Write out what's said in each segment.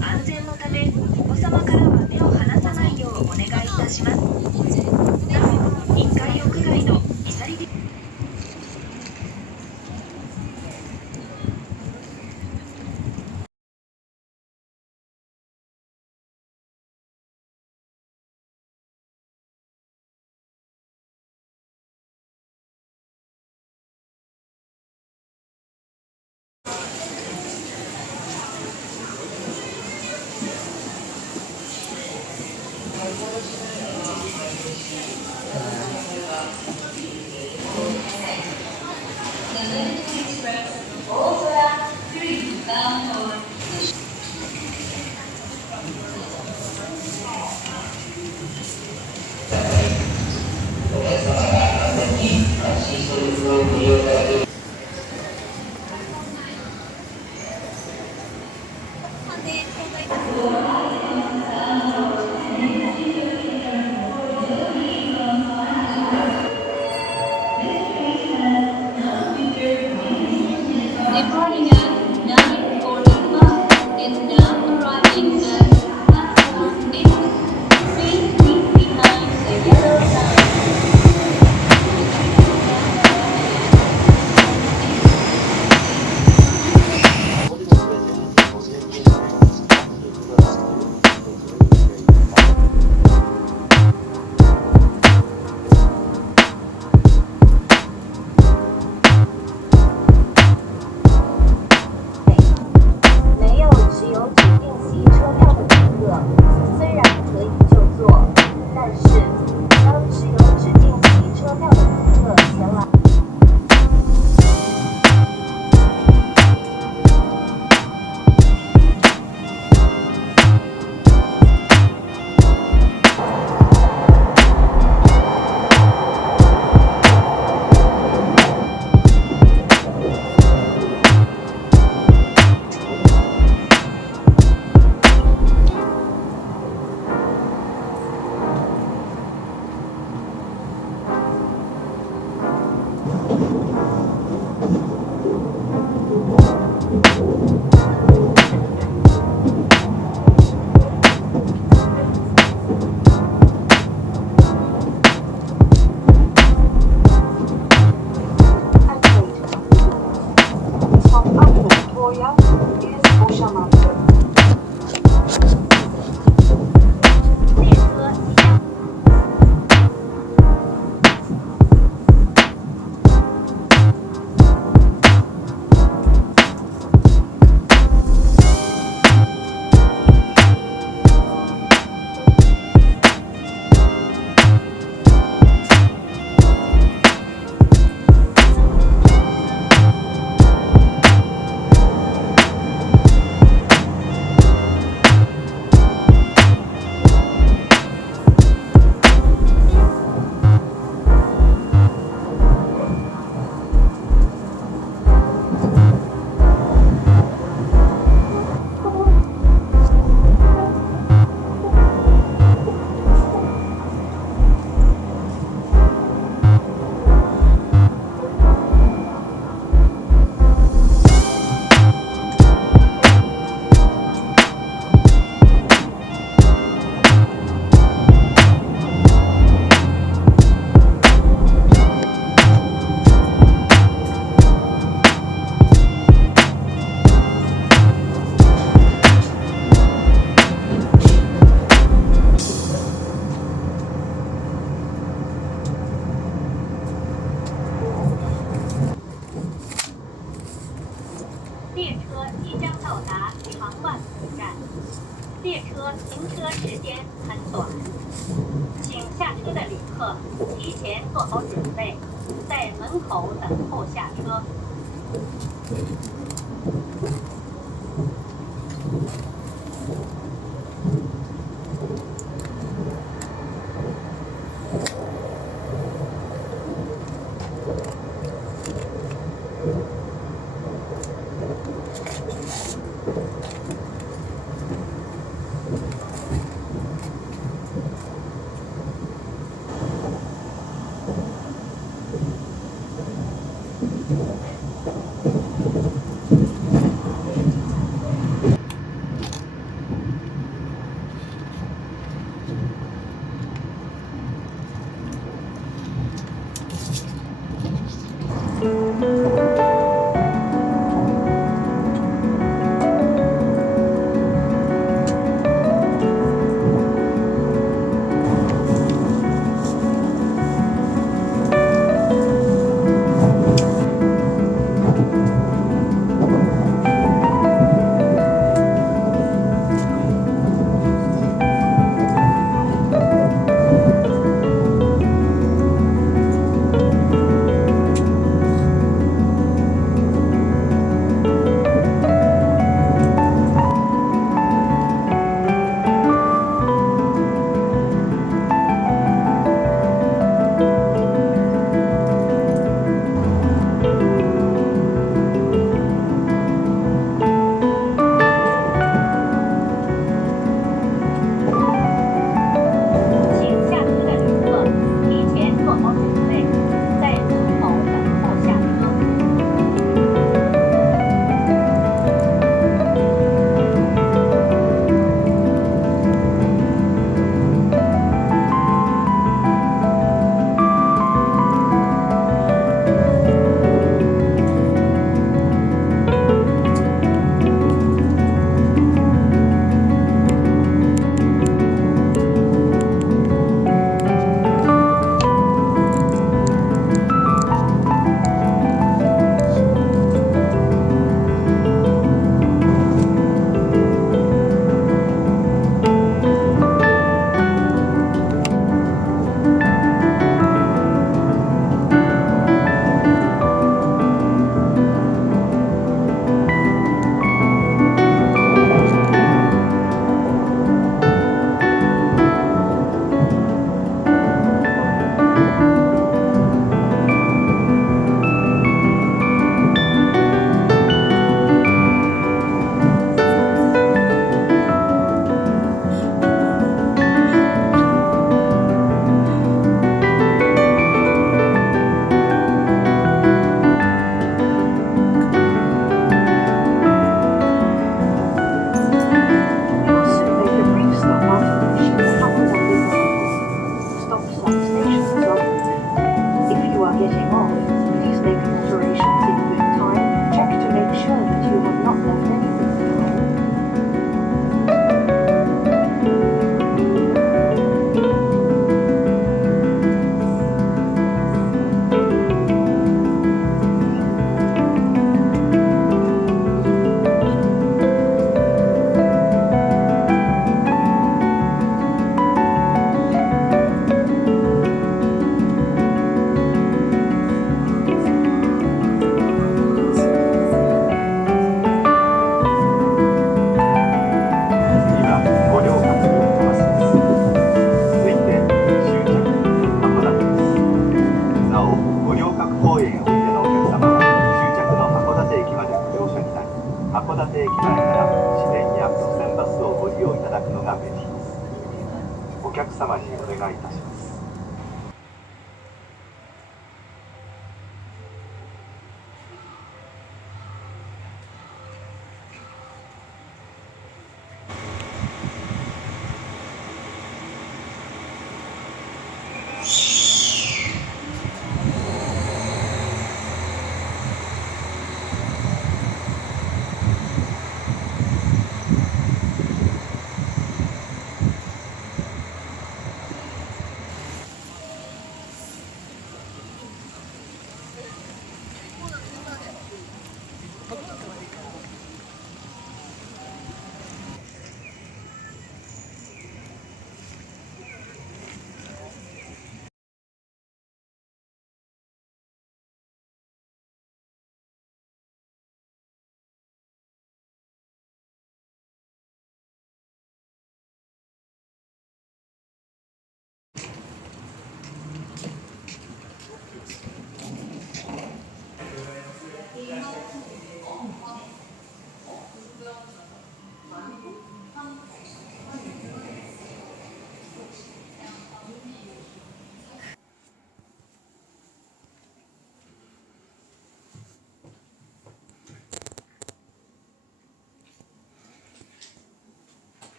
安全のため、お子様からは目を離さないようお願いいたします。なお、1階屋外のいさりで没有持有指定席车票的旅客，虽然可以就坐，但是当持有指定席车票的旅客前来。列车即将到达长万浦站，列车行车时间很短，请下车的旅客提前做好准备，在门口等候下车。本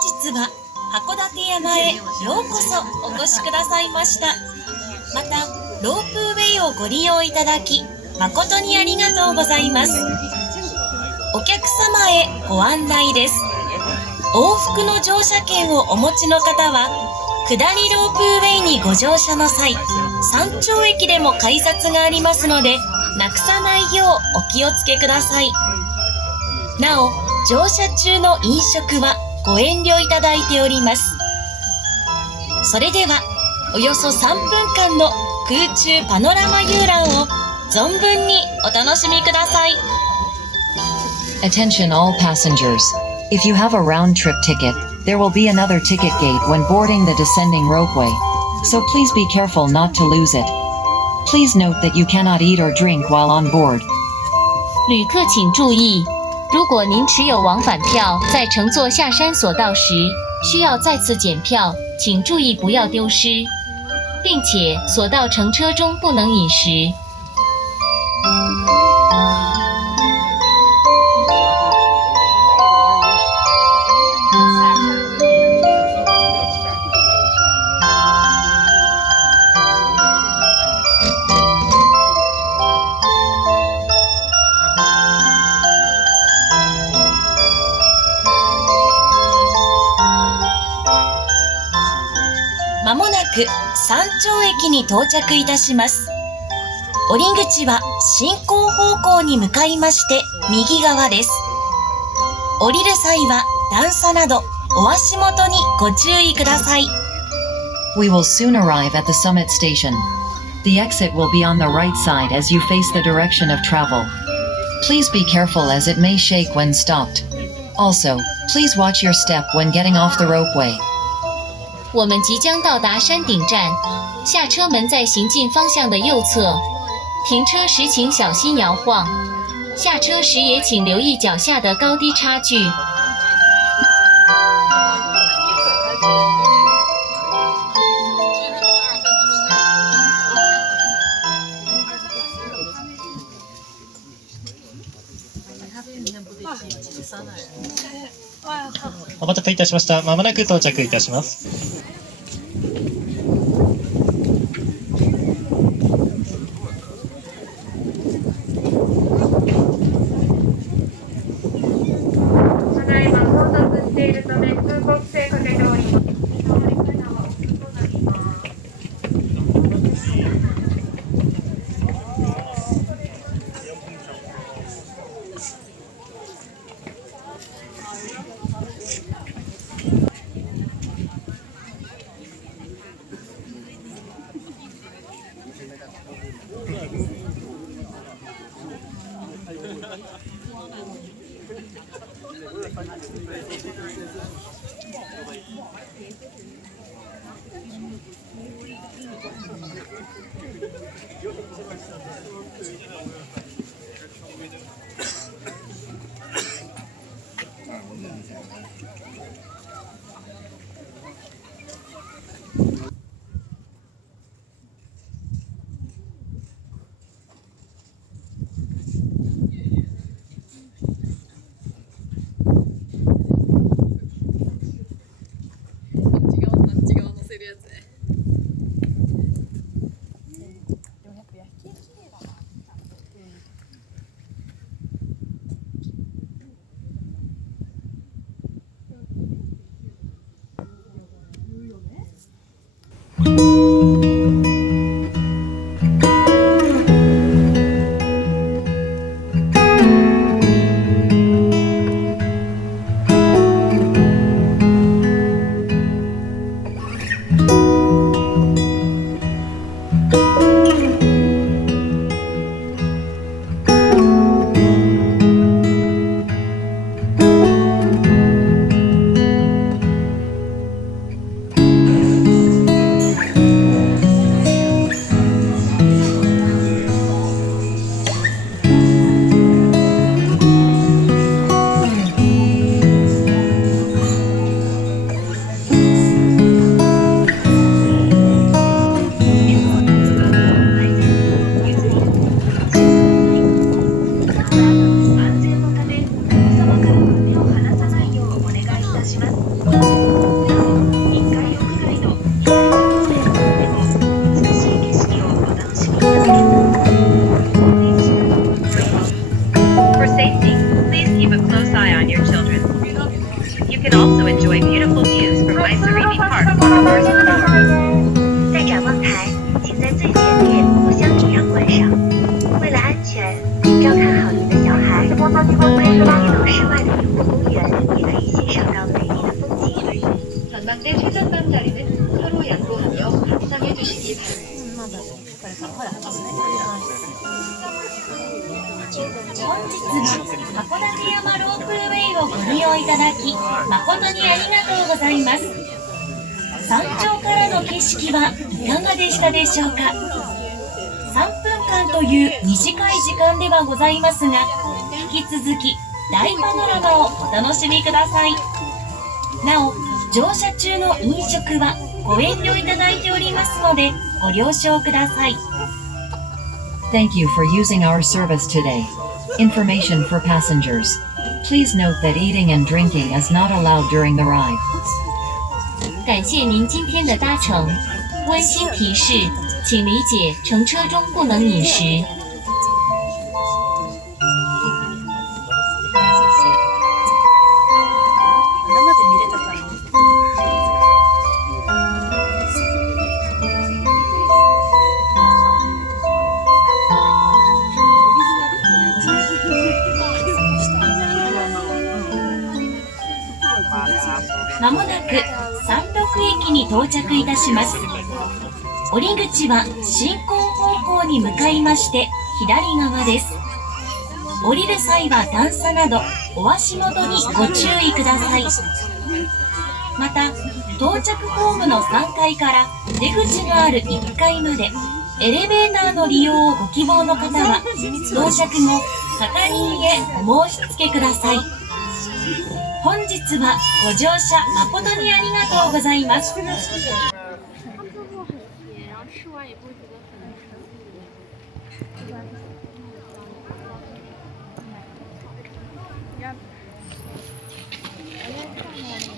日は函館山へようこそお越しくださいました。またロープウェイをご利用いただき誠にありがとうございます。お客様へご案内です。往復の乗車券をお持ちの方は下りロープウェイにご乗車の際、山頂駅でも改札がありますのでなくさないようお気をつけください。なお、乗車中の飲食はご遠慮いただいております。それでは、およそ3分間の空中パノラマ遊覧を存分にお楽しみください。Attention all passengers. If you have a round-trip ticket, there will be another ticket gate when boarding the descending ropeway. So please be careful not to lose it. Please note that you cannot eat or drink while on board. 旅客请注意，如果您持有往返票，在乘坐下山索道时需要再次检票，请注意不要丢失，并且索道乘车中不能饮食。山頂駅に到着いたします。降り口は進行方向に向かいまして右側です。降りる際は段差などお足元にご注意ください。We will soon arrive at the summit station. The exit will be on the right side as you face the direction of travel. Please be careful as it may shake when stopped. Also, please watch your step when getting off the ropeway. 我们即将到达山顶站，下车门在行进方向的右侧。停车时请小心摇晃，下车时也请留意脚下的高低差距。お待たせいたしました。まもなく到着いたします。ただいま到達しているため通告制かけております。在展望台，请在最前列或相礼让观赏。为了安全，请照看好您的小孩。位于一楼室外的萤火公园，也可以欣赏到美丽的风景。 전망대 최전방 자리는 서로 양보하며 합상해 주시기 바랍니다. 本日は函館山ロープウェイをご利用いただき誠にありがとうございます。山頂からの景色はいかがでしたでしょうか。3分間という短い時間ではございますが、引き続き大パノラマをお楽しみください。なお、乗車中の飲食はご遠慮いただいておりますのでご了承ください。 Thank you for using our service today. Information for passengers. Please note that eating and drinking is not allowed during the ride. 感谢您今天的搭乘。温馨提示，请理解乘车中不能饮食。到着いたします。降り口は進行方向に向かいまして左側です。降りる際は段差などお足元にご注意ください。また、到着ホームの3階から出口がある1階までエレベーターの利用をご希望の方は到着後係員へお申し付けください。本日はご乗車誠にありがとうございます。要